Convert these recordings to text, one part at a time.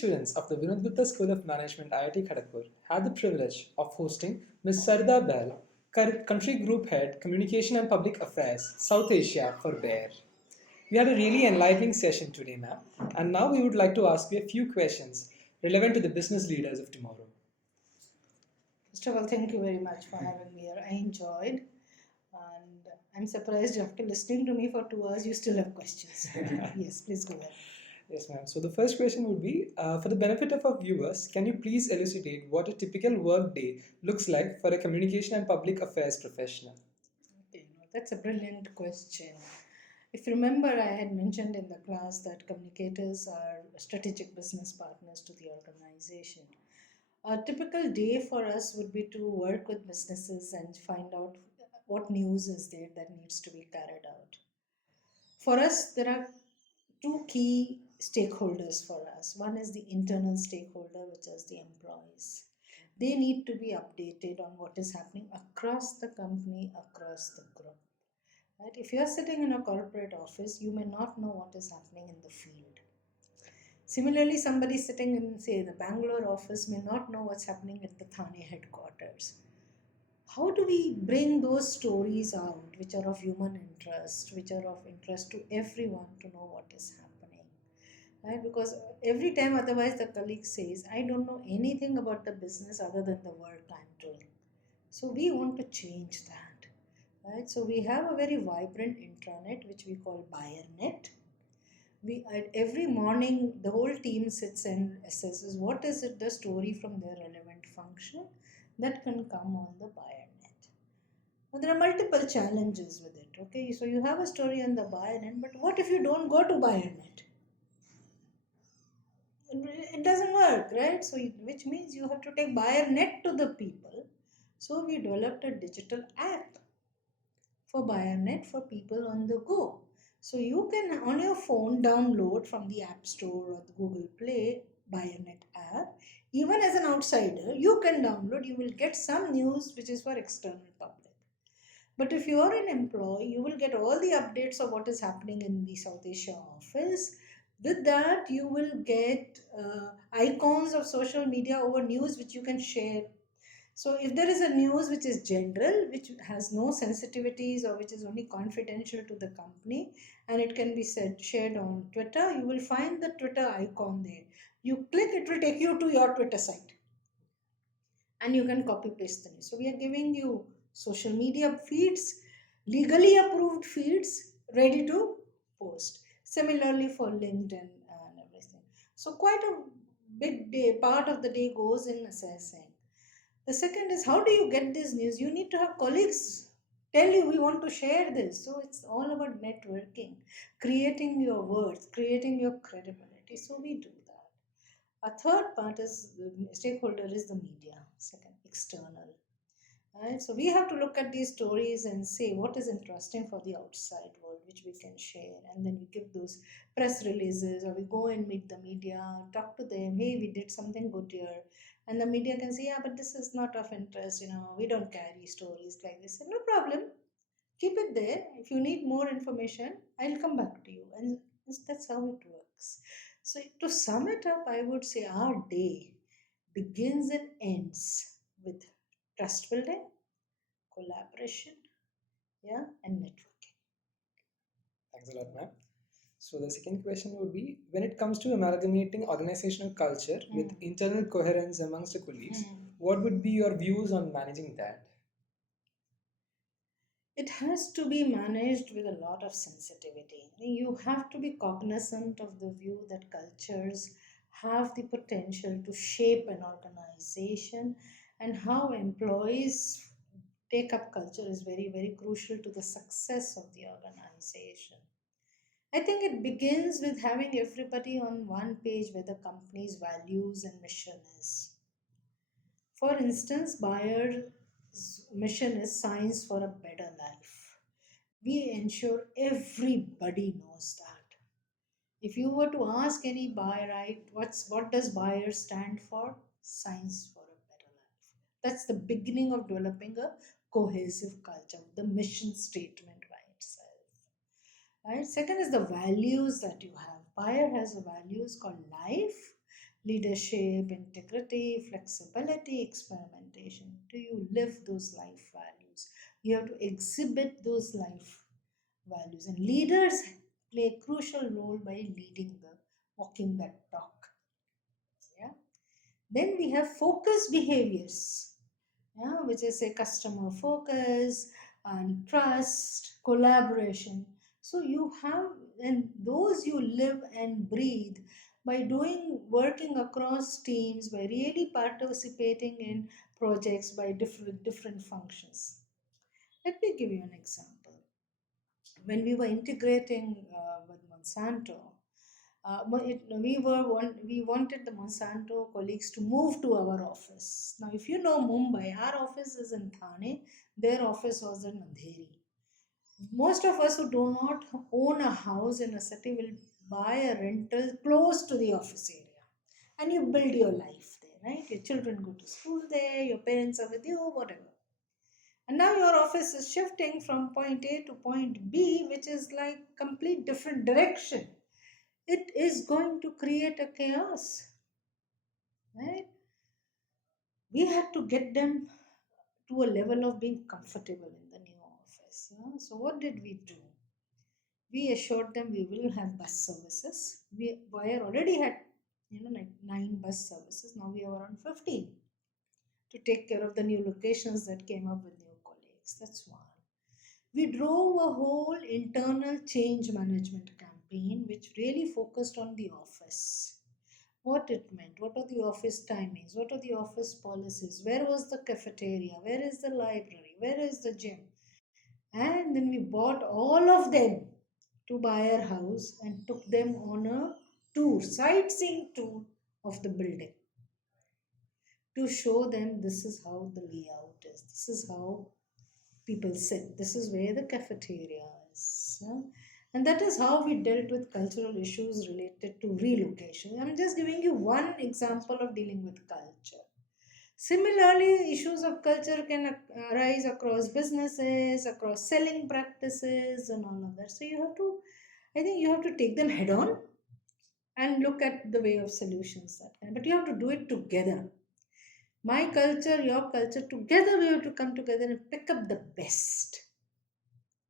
students of the Vinod Gupta School of Management, IIT Kharagpur, had the privilege of hosting Ms. Sarda Bell, Country Group Head, Communication and Public Affairs, South Asia for BEAR. We had a really enlightening session today, ma'am, and now we would like to ask you a few questions relevant to the business leaders of tomorrow. First of all, thank you very much for having me here. I enjoyed, and I'm surprised after listening to me for 2 hours, you still have questions. Yes, please go ahead. Yes, ma'am. So the first question would be, for the benefit of our viewers, can you please elucidate what a typical work day looks like for a communication and public affairs professional? Okay, that's a brilliant question. If you remember, I had mentioned in the class that communicators are strategic business partners to the organization. A typical day for us would be to work with businesses and find out what news is there that needs to be carried out. For us, there are two key stakeholders for us. One is the internal stakeholder, which is the employees. They need to be updated on what is happening across the company, across the group. Right? If you are sitting in a corporate office, you may not know what is happening in the field. Similarly, somebody sitting in, say, the Bangalore office may not know what's happening at the Thane headquarters. How do we bring those stories out which are of human interest, which are of interest to everyone to know what is happening? Right? Because every time otherwise the colleague says, I don't know anything about the business other than the work I'm doing. So we want to change that. Right? So we have a very vibrant intranet which we call BuyerNet. Every morning the whole team sits and assesses what is it the story from their relevant function that can come on the BuyerNet. Now, there are multiple challenges with it. Okay, so you have a story on the BuyerNet, but what if you don't go to BuyerNet? It doesn't work, right? So which means you have to take BuyerNet to the people. So we developed a digital app for BuyerNet for people on the go. So you can on your phone download from the App Store or the Google Play BuyerNet app. Even as an outsider, you can download, you will get some news which is for external public. But if you are an employee, you will get all the updates of what is happening in the South Asia office. With that, you will get icons of social media over news which you can share. So if there is a news which is general, which has no sensitivities or which is only confidential to the company, and it can be shared on Twitter, you will find the Twitter icon there. You click, it will take you to your Twitter site. And you can copy paste the news. So we are giving you social media feeds, legally approved feeds, ready to post. Similarly for LinkedIn and everything. So quite a big day, part of the day goes in assessing. The second is how do you get this news? You need to have colleagues tell you we want to share this. So it's all about networking, creating your worth, creating your credibility. So we do that. A third part is the stakeholder is the media, second, external. Right? So we have to look at these stories and say what is interesting for the outside world, which we can share. And then we give those press releases or we go and meet the media, talk to them, hey, we did something good here. And the media can say, yeah, but this is not of interest, we don't carry stories like this. No problem. Keep it there. If you need more information, I'll come back to you. And that's how it works. So to sum it up, I would say our day begins and ends with trust building, collaboration, yeah, and networking. Thanks a lot, ma'am. So the second question would be, when it comes to amalgamating organizational culture with internal coherence amongst the colleagues, what would be your views on managing that? It has to be managed with a lot of sensitivity. You have to be cognizant of the view that cultures have the potential to shape an organization, and how employees take up culture is very, very crucial to the success of the organization. I think it begins with having everybody on one page where the company's values and mission is. For instance, Bayer's mission is science for a better life. We ensure everybody knows that. If you were to ask any Bayerite, what does Bayer stand for? Science for a better life. That's the beginning of developing a cohesive culture, the mission statement by itself. Right? Second is the values that you have. Bayer has a values called life, Leadership, integrity, flexibility, experimentation. Do you live those life values? You have to exhibit those life values. And leaders play a crucial role by leading the walking that talk. Yeah. Then we have focus behaviors, yeah, which is a customer focus and trust, collaboration. So you have, and those you live and breathe by doing working across teams, by really participating in projects by different functions. Let me give you an example. When we were integrating with Monsanto, we wanted the Monsanto colleagues to move to our office. Now, if you know Mumbai, our office is in Thane, their office was in Andheri. Most of us who do not own a house in a city will buy a rental close to the office area, and you build your life there, right? Your children go to school there, your parents are with you, whatever. And now your office is shifting from point A to point B, which is like complete different direction. It is going to create a chaos, right? We had to get them to a level of being comfortable in the new office. Yeah? So what did we do? We assured them we will have bus services. We Wire already had, like 9 bus services. Now we have around 15 to take care of the new locations that came up with new colleagues. That's one. We drove a whole internal change management campaign which really focused on the office. What it meant, what are the office timings, what are the office policies, where was the cafeteria, where is the library, where is the gym. And then we bought all of them to Bayer House and took them on a tour, sightseeing tour of the building to show them this is how the layout is, this is how people sit, this is where the cafeteria is. Yeah? And that is how we dealt with cultural issues related to relocation. I'm just giving you one example of dealing with culture. Similarly, issues of culture can arise across businesses, across selling practices, and all of that. So I think you have to take them head on and look at the way of solutions that kind. But you have to do it together. My culture, your culture, together we have to come together and pick up the best.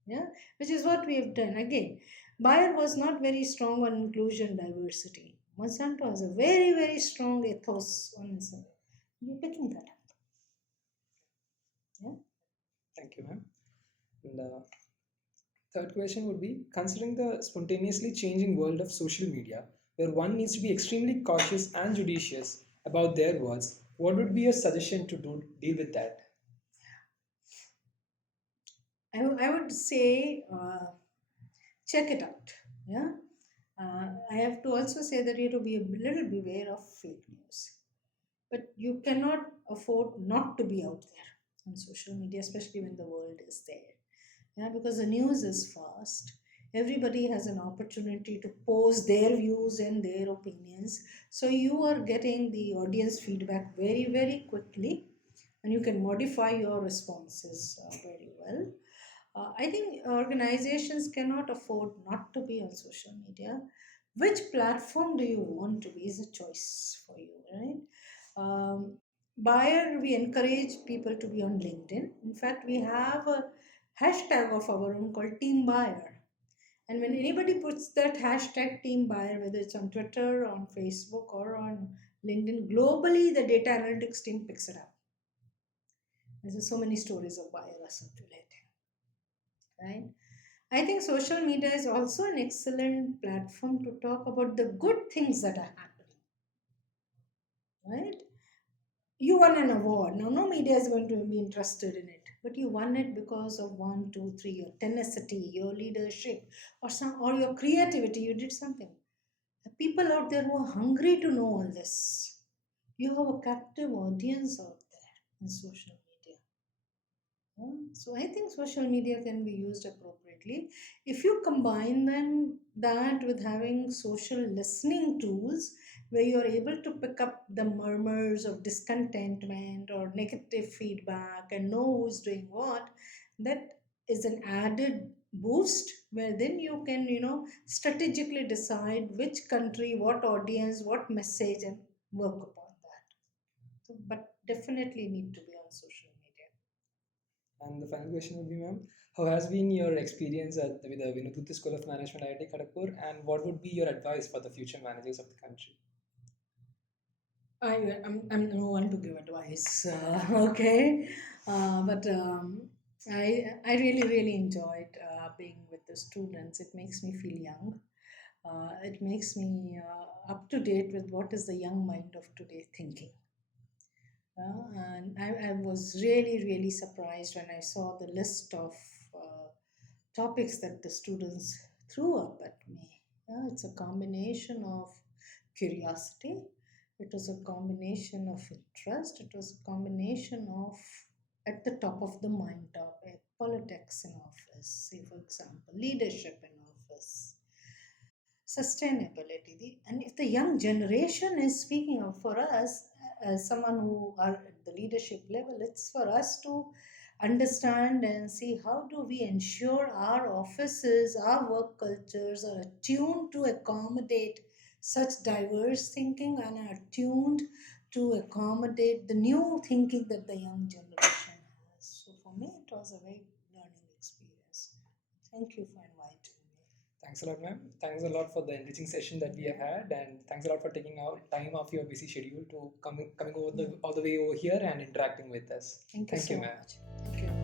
Yeah, which is what we have done. Again, Bayer was not very strong on inclusion diversity. Monsanto has a very, very strong ethos on this. You're picking that up. Yeah. Thank you, ma'am. And third question would be, considering the spontaneously changing world of social media, where one needs to be extremely cautious and judicious about their words, what would be your suggestion to deal with that? I would say check it out. Yeah. I have to also say that you have to be a little beware of fake news. But you cannot afford not to be out there on social media, especially when the world is there. Yeah, because the news is fast. Everybody has an opportunity to pose their views and their opinions. So you are getting the audience feedback very, very quickly, and you can modify your responses very well. I think organizations cannot afford not to be on social media. Which platform do you want to be is a choice for you, right? Buyer, we encourage people to be on LinkedIn. In fact, we have a hashtag of our own called Team Buyer. And when anybody puts that hashtag Team Buyer, whether it's on Twitter, on Facebook, or on LinkedIn, globally the data analytics team picks it up. There's so many stories of buyer are circulating, right? I think social media is also an excellent platform to talk about the good things that are happening, right? You won an award. Now, no media is going to be interested in it, but you won it because of one, two, three, your tenacity, your leadership, or your creativity. You did something. The people out there who are hungry to know all this. You have a captive audience out there in social media. So I think social media can be used appropriately. If you combine that with having social listening tools where you're able to pick up the murmurs of discontentment or negative feedback and know who's doing what, that is an added boost where then you can, strategically decide which country, what audience, what message, and work upon that. So, but definitely need to be on social media. And the final question would be, ma'am, how has been your experience with the Vinodutta School of Management, IIT Kharagpur, and what would be your advice for the future managers of the country? I'm no one to give advice, okay, but I really enjoyed being with the students. It makes me feel young. It makes me up to date with what is the young mind of today thinking. And I was really surprised when I saw the list of topics that the students threw up at me. It's a combination of curiosity, it was a combination of interest, it was a combination of, at the top of the mind topic, politics in office, say for example, leadership in office, sustainability. And if the young generation is speaking of, for us as someone who are at the leadership level, it's for us to understand and see how do we ensure our offices, our work cultures are attuned to accommodate such diverse thinking and are attuned to accommodate the new thinking that the young generation has. So for me, it was a very learning experience. Thank you for inviting me. Thanks a lot, ma'am. Thanks a lot for the enriching session that we have had, and thanks a lot for taking out time off your busy schedule to coming over all the way over here and interacting with us. Thank you so ma'am. much. Thank you.